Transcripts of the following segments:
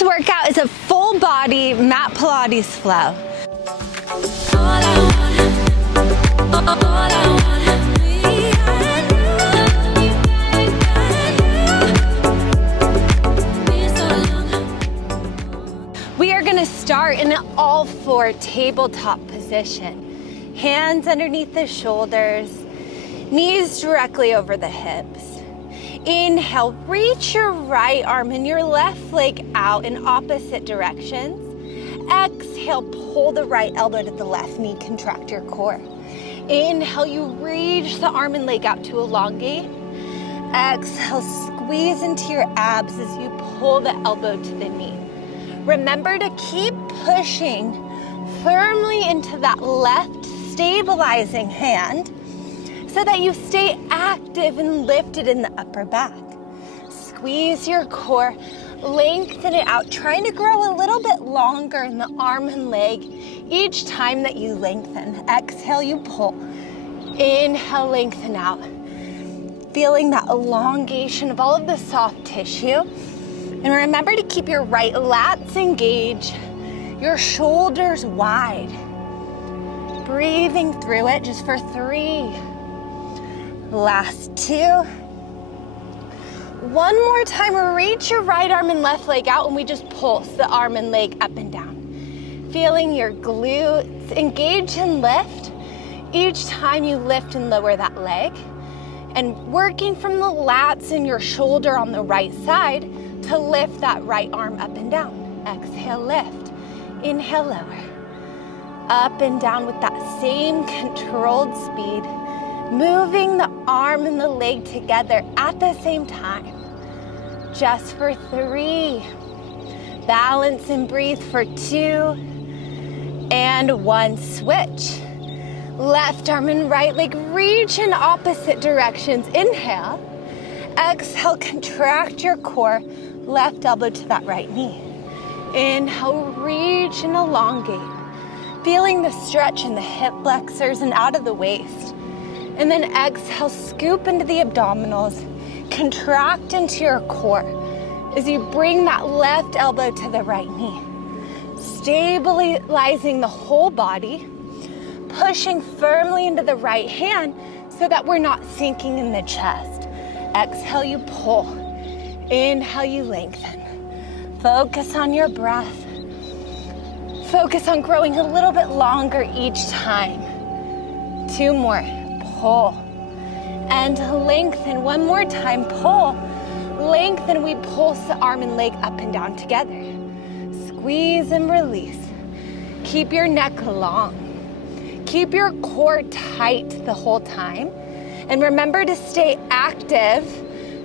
Tonight's workout is a full body mat Pilates flow. We are gonna start in an all four tabletop position. Hands underneath the shoulders, knees directly over the hips. Inhale, reach your right arm and your left leg out in opposite directions. Exhale, pull the right elbow to the left knee, contract your core. Inhale, you reach the arm and leg out to elongate. Exhale, squeeze into your abs as you pull the elbow to the knee. Remember to keep pushing firmly into that left stabilizing hand so that you stay active and lifted in the upper back. Squeeze your core, lengthen it out, trying to grow a little bit longer in the arm and leg each time that you lengthen. Exhale, you pull. Inhale, lengthen out. Feeling that elongation of all of the soft tissue. And remember to keep your right lats engaged, your shoulders wide. Breathing through it just for 3. Last 2. One more time, reach your right arm and left leg out and we just pulse the arm and leg up and down. Feeling your glutes engage and lift each time you lift and lower that leg. And working from the lats and your shoulder on the right side to lift that right arm up and down. Exhale, lift. Inhale, lower. Up and down with that same controlled speed. Moving the arm and the leg together at the same time. Just for 3. Balance and breathe for 2. And 1, switch. Left arm and right leg reach in opposite directions. Inhale. Exhale, contract your core. Left elbow to that right knee. Inhale, reach and elongate. Feeling the stretch in the hip flexors and out of the waist. And then exhale, scoop into the abdominals, contract into your core as you bring that left elbow to the right knee. Stabilizing the whole body, pushing firmly into the right hand so that we're not sinking in the chest. Exhale, you pull. Inhale, you lengthen. Focus on your breath. Focus on growing a little bit longer each time. 2 more. Pull and lengthen. 1 more time, pull, lengthen. We pulse the arm and leg up and down together. Squeeze and release. Keep your neck long. Keep your core tight the whole time. And remember to stay active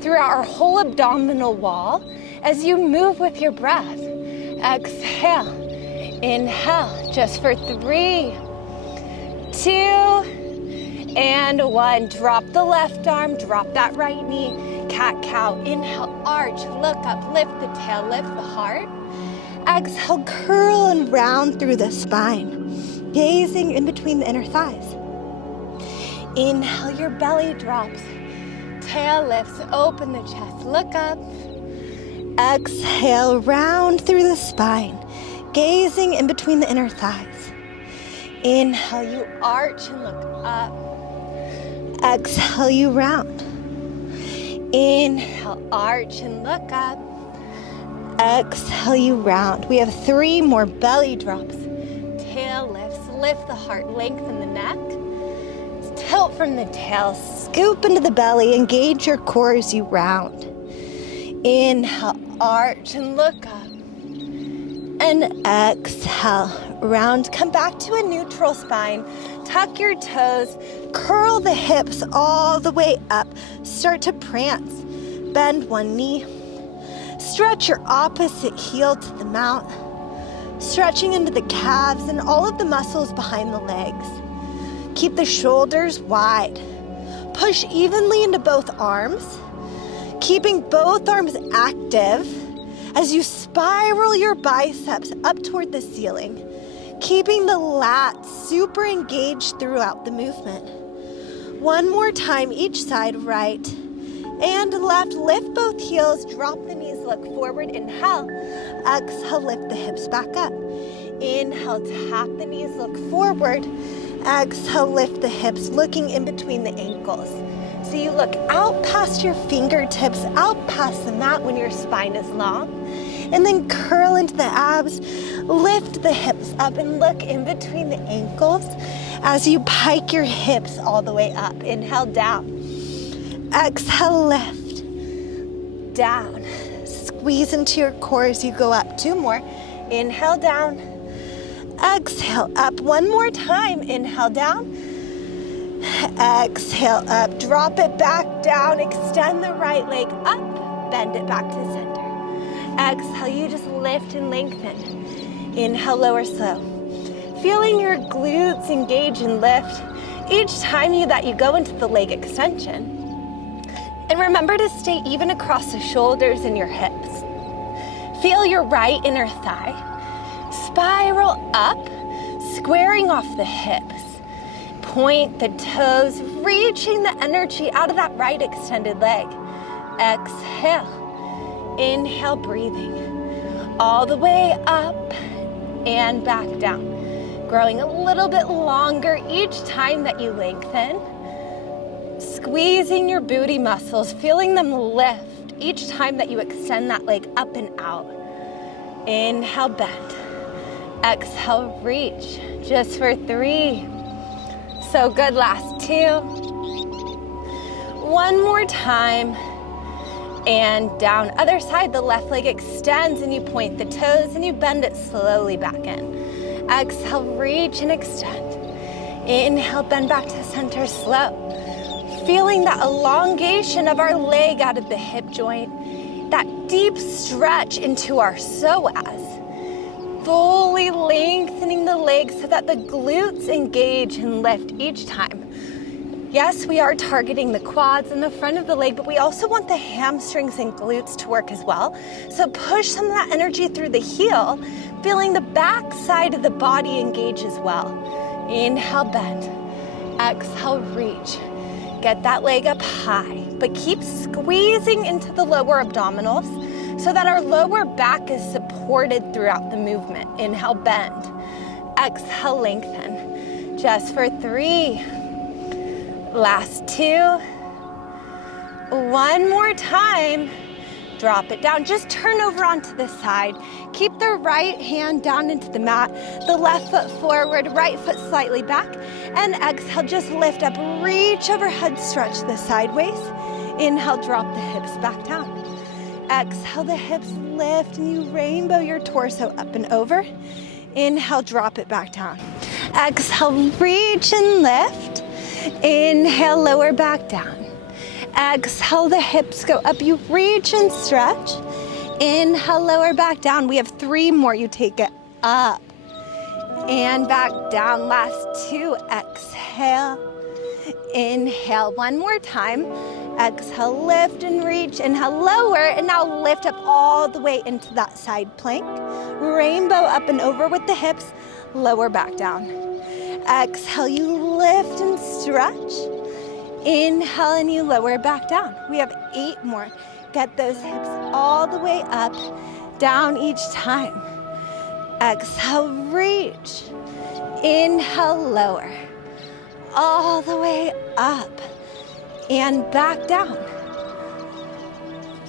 throughout our whole abdominal wall as you move with your breath. Exhale, inhale, just for 3, 2, and 1. Drop the left arm, drop that right knee. Cat-cow. Inhale, arch, look up, lift the tail, lift the heart. Exhale, curl and round through the spine, gazing in between the inner thighs. Inhale, your belly drops. Tail lifts, open the chest, look up. Exhale, round through the spine, gazing in between the inner thighs. Inhale, you arch and look up. Exhale, you round. Inhale, arch and look up. Exhale, you round. We have 3 more belly drops. Tail lifts, lift the heart, lengthen the neck. Tilt from the tail, scoop into the belly, engage your core as you round. Inhale, arch and look up. And exhale, round. Come back to a neutral spine. Tuck your toes, curl the hips all the way up. Start to prance. Bend 1 knee. Stretch your opposite heel to the mount. Stretching into the calves and all of the muscles behind the legs. Keep the shoulders wide. Push evenly into both arms. Keeping both arms active as you spiral your biceps up toward the ceiling. Keeping the lats super engaged throughout the movement. 1 more time each side, right and left. Lift both heels, drop the knees, look forward, inhale. Exhale, lift the hips back up. Inhale, tap the knees, look forward. Exhale, lift the hips, looking in between the ankles. So you look out past your fingertips, out past the mat when your spine is long. And then curl into the abs, lift the hips up and look in between the ankles as you pike your hips all the way up. Inhale, down. Exhale, lift. Down. Squeeze into your core as you go up. 2 more. Inhale, down. Exhale, up. 1 more time. Inhale, down. Exhale, up. Drop it back down. Extend the right leg up. Bend it back to center. Exhale, you just lift and lengthen. Inhale, lower slow. Feeling your glutes engage and lift each time that you go into the leg extension. And remember to stay even across the shoulders and your hips. Feel your right inner thigh. Spiral up, squaring off the hips. Point the toes, reaching the energy out of that right extended leg. Exhale. Inhale, breathing all the way up and back down. Growing a little bit longer each time that you lengthen. Squeezing your booty muscles, feeling them lift each time that you extend that leg up and out. Inhale, bend. Exhale, reach. Just for 3. So good, last 2. 1 more time. And down. Other side, the left leg extends and you point the toes and you bend it slowly back in. Exhale, reach and extend. Inhale, bend back to center, slow. Feeling that elongation of our leg out of the hip joint, that deep stretch into our psoas. Fully lengthening the legs so that the glutes engage and lift each time. Yes, we are targeting the quads and the front of the leg, but we also want the hamstrings and glutes to work as well. So push some of that energy through the heel, feeling the back side of the body engage as well. Inhale, bend. Exhale, reach. Get that leg up high, but keep squeezing into the lower abdominals so that our lower back is supported throughout the movement. Inhale, bend. Exhale, lengthen. Just for 3. Last 2. 1 more time. Drop it down. Just turn over onto the side. Keep the right hand down into the mat, the left foot forward, right foot slightly back, and exhale, just lift up, reach overhead, stretch the sideways. Inhale, drop the hips back down. Exhale, the hips lift and you rainbow your torso up and over. Inhale, drop it back down. Exhale, reach and lift. Inhale, lower back down. Exhale, the hips go up. You reach and stretch. Inhale, lower back down. We have 3 more. You take it up and back down. Last 2. Exhale. Inhale. 1 more time. Exhale, lift and reach. Inhale, lower. And now lift up all the way into that side plank. Rainbow up and over with the hips. Lower back down. Exhale, you lift and stretch. Inhale, and you lower back down. We have 8 more. Get those hips all the way up, down each time. Exhale, reach. Inhale, lower. All the way up and back down.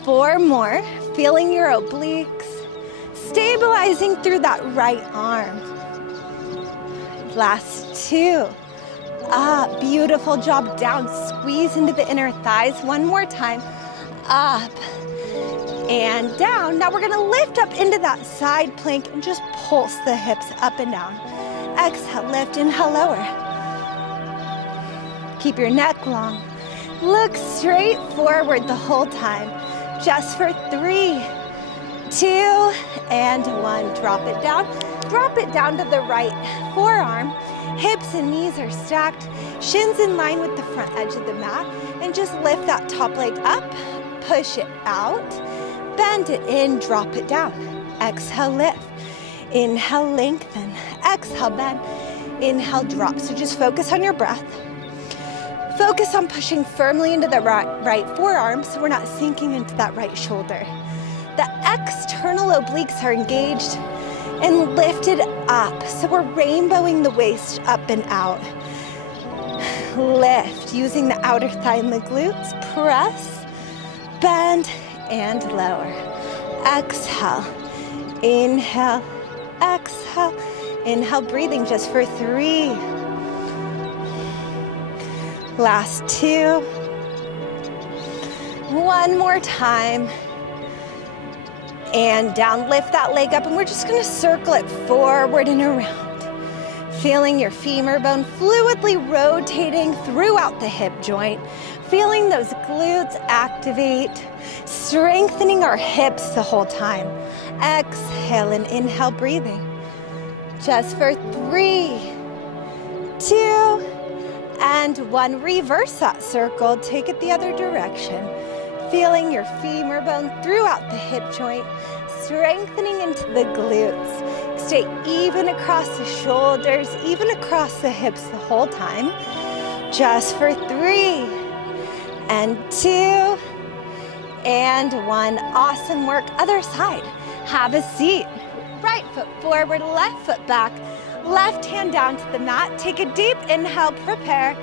4 more. Feeling your obliques. Stabilizing through that right arm. Last 2. Up, beautiful job. Down, squeeze into the inner thighs. 1 more time. Up and down. Now we're gonna lift up into that side plank and just pulse the hips up and down. Exhale, lift, inhale, lower. Keep your neck long. Look straight forward the whole time. Just for 3, 2, and 1. Drop it down. Drop it down to the right forearm. Hips and knees are stacked. Shins in line with the front edge of the mat. And just lift that top leg up. Push it out. Bend it in. Drop it down. Exhale, lift. Inhale, lengthen. Exhale, bend. Inhale, drop. So just focus on your breath. Focus on pushing firmly into the right forearm so we're not sinking into that right shoulder. The external obliques are engaged and lifted up, so we're rainbowing the waist up and out. Lift, using the outer thigh and the glutes. Press, bend, and lower. Exhale, inhale, exhale, inhale, breathing just for 3. Last 2. One more time. And down, lift that leg up, and we're just gonna circle it forward and around. Feeling your femur bone fluidly rotating throughout the hip joint. Feeling those glutes activate, strengthening our hips the whole time. Exhale and inhale, breathing. Just for 3, 2, and 1. Reverse that circle, take it the other direction. Feeling your femur bone throughout the hip joint, strengthening into the glutes. Stay even across the shoulders, even across the hips the whole time. Just for 3, and 2, and 1. Awesome work. Other side. Have a seat. Right foot forward, left foot back. Left hand down to the mat. Take a deep inhale, prepare.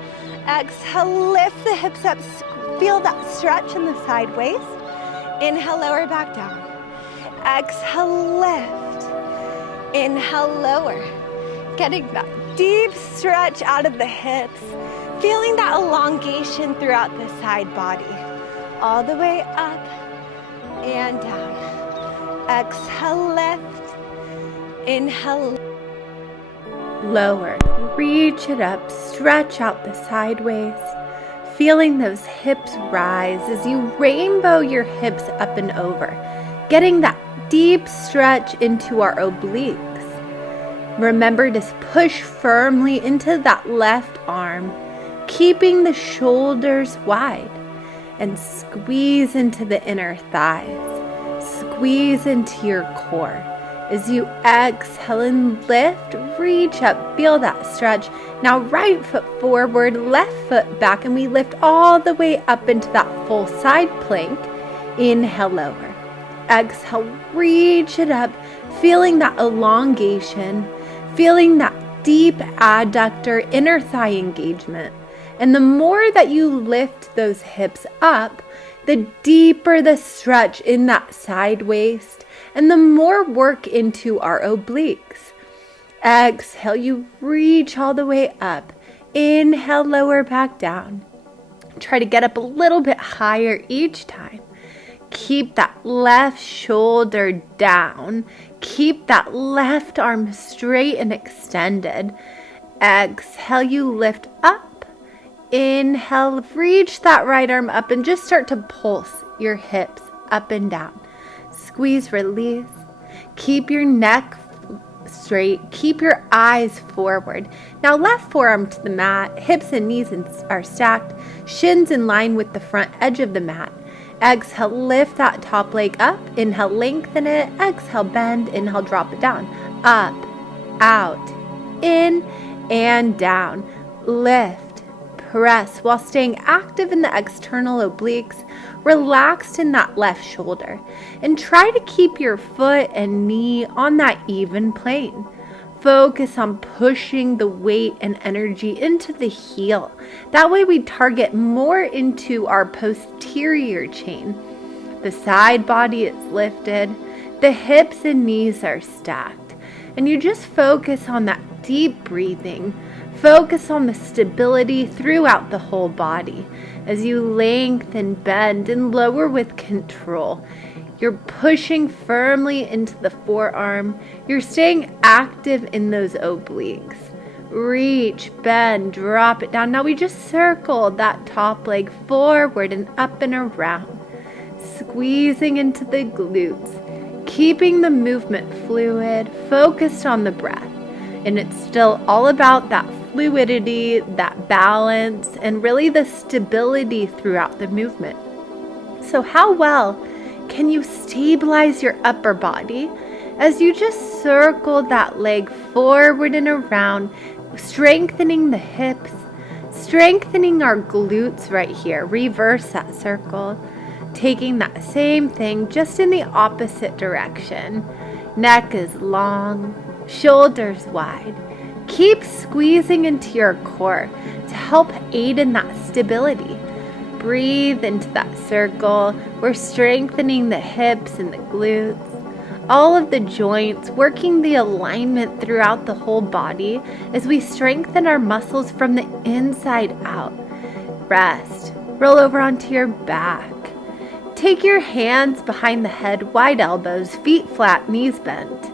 Exhale, lift the hips up. Feel that stretch in the side waist. Inhale, lower back down. Exhale, lift. Inhale, lower. Getting that deep stretch out of the hips. Feeling that elongation throughout the side body. All the way up and down. Exhale, lift. Inhale, lower. Reach it up, stretch out the sideways. Feeling those hips rise as you rainbow your hips up and over. Getting that deep stretch into our obliques. Remember to push firmly into that left arm, keeping the shoulders wide, and squeeze into the inner thighs. Squeeze into your core. As you exhale and lift, reach up, feel that stretch. Now right foot forward, left foot back, and we lift all the way up into that full side plank. Inhale, lower. Exhale, reach it up, feeling that elongation, feeling that deep adductor inner thigh engagement. And the more that you lift those hips up, the deeper the stretch in that side waist, and the more work into our obliques. Exhale, you reach all the way up. Inhale, lower back down. Try to get up a little bit higher each time. Keep that left shoulder down. Keep that left arm straight and extended. Exhale, you lift up. Inhale, reach that right arm up and just start to pulse your hips up and down. Squeeze, release. Keep your neck straight. Keep your eyes forward. Now left forearm to the mat. Hips and knees are stacked. Shins in line with the front edge of the mat. Exhale, lift that top leg up. Inhale, lengthen it. Exhale, bend. Inhale, drop it down. Up, out, in, and down. Lift, press while staying active in the external obliques, relaxed in that left shoulder. And try to keep your foot and knee on that even plane. Focus on pushing the weight and energy into the heel. That way we target more into our posterior chain. The side body is lifted. The hips and knees are stacked. And you just focus on that deep breathing. Focus on the stability throughout the whole body. As you lengthen, bend, and lower with control. You're pushing firmly into the forearm. You're staying active in those obliques. Reach, bend, drop it down. Now we just circled that top leg forward and up and around. Squeezing into the glutes. Keeping the movement fluid, focused on the breath. And it's still all about that fluidity, that balance, and really the stability throughout the movement. So how well can you stabilize your upper body as you just circle that leg forward and around, strengthening the hips, strengthening our glutes right here. Reverse that circle, taking that same thing just in the opposite direction. Neck is long, shoulders wide. Keep squeezing into your core to help aid in that stability. Breathe into that circle. We're strengthening the hips and the glutes, all of the joints, working the alignment throughout the whole body as we strengthen our muscles from the inside out. Rest. Roll over onto your back. Take your hands behind the head, wide elbows, feet flat, knees bent.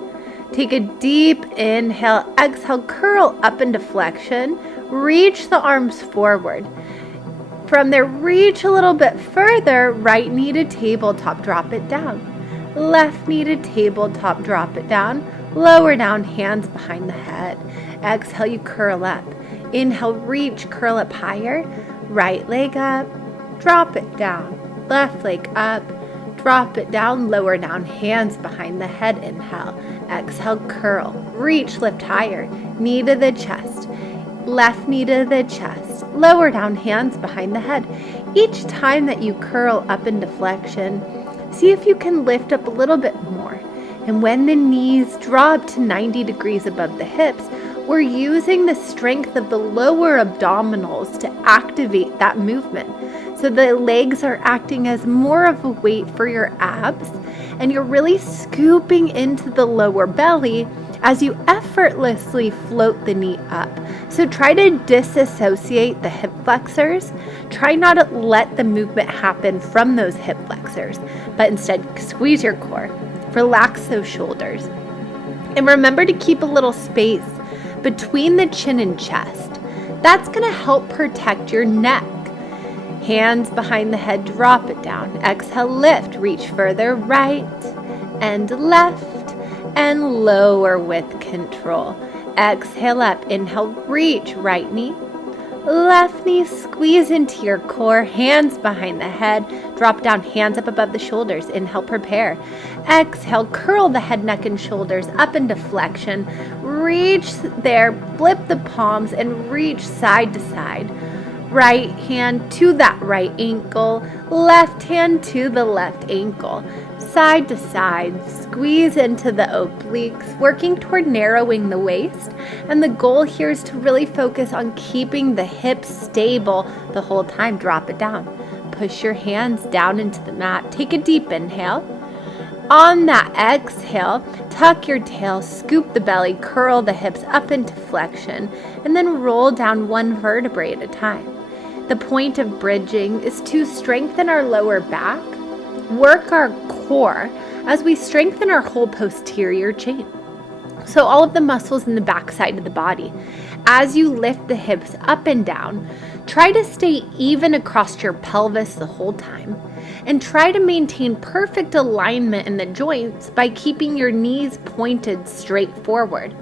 Take a deep inhale, exhale, curl up into flexion. Reach the arms forward. From there, reach a little bit further, right knee to tabletop, drop it down. Left knee to tabletop, drop it down. Lower down, hands behind the head. Exhale, you curl up. Inhale, reach, curl up higher. Right leg up, drop it down. Left leg up, drop it down, lower down, hands behind the head. Inhale, exhale, curl, reach, lift higher, knee to the chest, left knee to the chest, lower down, hands behind the head. Each time that you curl up into flexion, see if you can lift up a little bit more. And when the knees drop to 90 degrees above the hips, we're using the strength of the lower abdominals to activate that movement. So the legs are acting as more of a weight for your abs, and you're really scooping into the lower belly as you effortlessly float the knee up. So try to disassociate the hip flexors. Try not to let the movement happen from those hip flexors, but instead squeeze your core, relax those shoulders. And remember to keep a little space between the chin and chest. That's going to help protect your neck. Hands behind the head, drop it down. Exhale, lift, reach further, right and left, and lower with control. Exhale up, inhale, reach, right knee, left knee, squeeze into your core, hands behind the head, drop down, hands up above the shoulders. Inhale, prepare. Exhale, curl the head, neck, and shoulders up into flexion. Reach there, flip the palms, and reach side to side. Right hand to that right ankle, left hand to the left ankle, side to side, squeeze into the obliques, working toward narrowing the waist. And the goal here is to really focus on keeping the hips stable the whole time. Drop it down. Push your hands down into the mat. Take a deep inhale. On that exhale, tuck your tail, scoop the belly, curl the hips up into flexion, and then roll down one vertebrae at a time. The point of bridging is to strengthen our lower back, work our core as we strengthen our whole posterior chain. So all of the muscles in the back side of the body. As you lift the hips up and down, try to stay even across your pelvis the whole time. And try to maintain perfect alignment in the joints by keeping your knees pointed straight forward.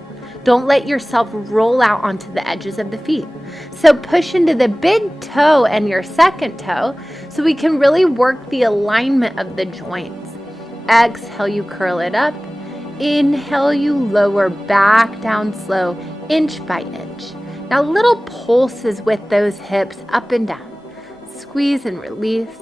Don't let yourself roll out onto the edges of the feet. So push into the big toe and your second toe so we can really work the alignment of the joints. Exhale, you curl it up. Inhale, you lower back down slow, inch by inch. Now little pulses with those hips up and down. Squeeze and release.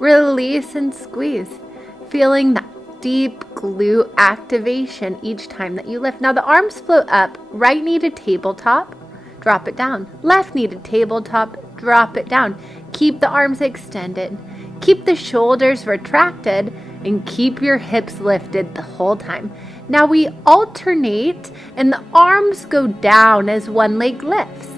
Release and squeeze. Feeling that deep glute activation each time that you lift. Now the arms float up, right knee to tabletop, drop it down. Left knee to tabletop, drop it down. Keep the arms extended. Keep the shoulders retracted and keep your hips lifted the whole time. Now we alternate and the arms go down as one leg lifts.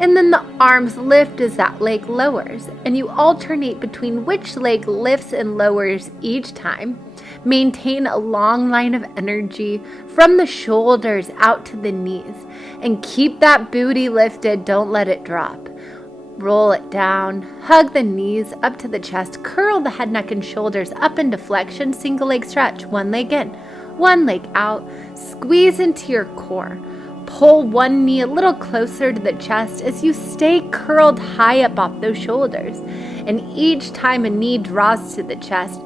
And then the arms lift as that leg lowers. And you alternate between which leg lifts and lowers each time. Maintain a long line of energy from the shoulders out to the knees. And keep that booty lifted. Don't let it drop. Roll it down. Hug the knees up to the chest. Curl the head, neck, and shoulders up into flexion. Single leg stretch. One leg in. One leg out. Squeeze into your core. Pull one knee a little closer to the chest as you stay curled high up off those shoulders. And each time a knee draws to the chest,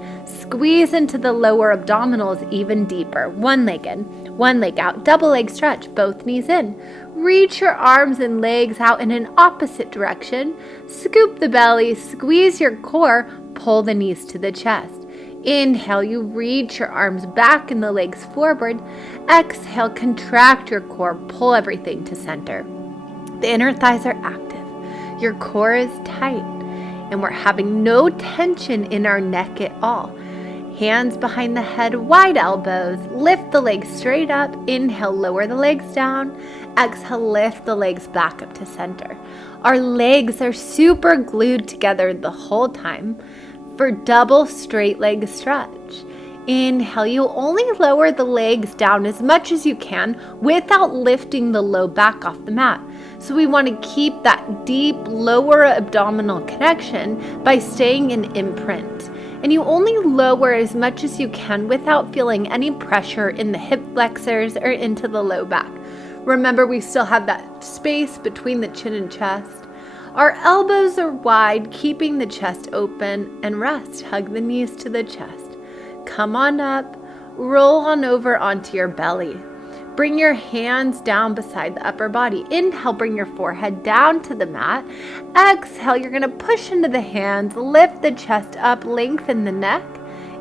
Squeeze into the lower abdominals even deeper. One leg in, one leg out. Double leg stretch, both knees in. Reach your arms and legs out in an opposite direction. Scoop the belly, squeeze your core, pull the knees to the chest. Inhale, you reach your arms back and the legs forward. Exhale, contract your core, pull everything to center. The inner thighs are active. Your core is tight, and we're having no tension in our neck at all. Hands behind the head, wide elbows. Lift the legs straight up. Inhale, lower the legs down. Exhale, lift the legs back up to center. Our legs are super glued together the whole time for double straight leg stretch. Inhale, you only lower the legs down as much as you can without lifting the low back off the mat. So we want to keep that deep lower abdominal connection by staying in imprint. And you only lower as much as you can without feeling any pressure in the hip flexors or into the low back. Remember, we still have that space between the chin and chest. Our elbows are wide, keeping the chest open, and rest. Hug the knees to the chest. Come on up, roll on over onto your belly. Bring your hands down beside the upper body. Inhale, bring your forehead down to the mat. Exhale, you're gonna push into the hands, lift the chest up, lengthen the neck.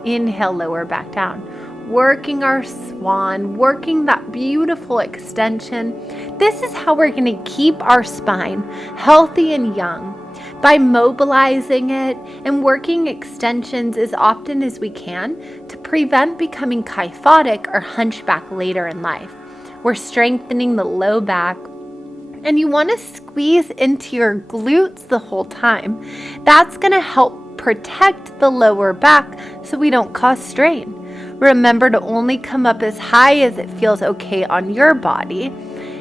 Inhale, lower back down. Working our swan, working that beautiful extension. This is how we're gonna keep our spine healthy and young, by mobilizing it and working extensions as often as we can to prevent becoming kyphotic or hunchback later in life. We're strengthening the low back, and you want to squeeze into your glutes the whole time. That's going to help protect the lower back so we don't cause strain. Remember to only come up as high as it feels okay on your body,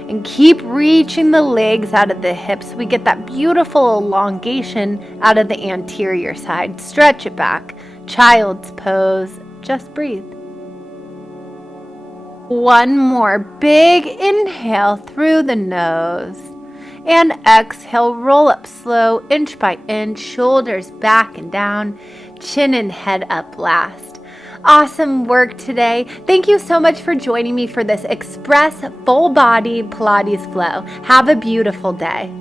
and keep reaching the legs out of the hips. We get that beautiful elongation out of the anterior side. Stretch it back. Child's pose. Just breathe. One more big inhale through the nose. And exhale, roll up slow, inch by inch, shoulders back and down, chin and head up last. Awesome work today. Thank you so much for joining me for this Express Full Body Pilates Flow. Have a beautiful day.